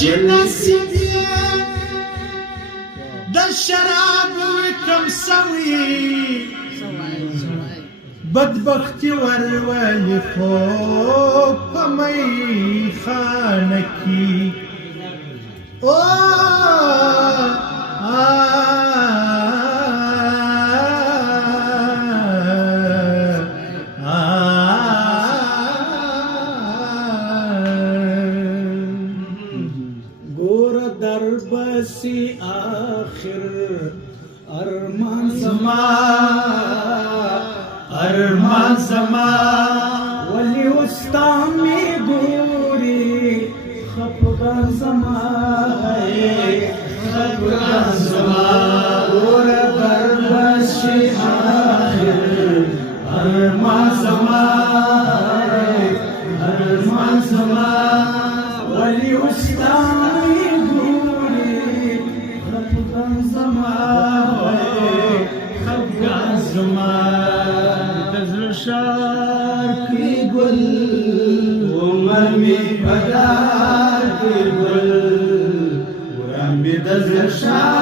چې نصیب یې د شرابو کم سوي بدبختی ورولي خو په میخانه کې ګوره دربسي آخر ارمان زما ولی استا می ګوري خفګان زما ګوره دربسي آخر ارمان زما ولی استا می ګوري خفګان زما د زړه شار کې ګل عمر مې بدار کې ګل وران مې د زړه شار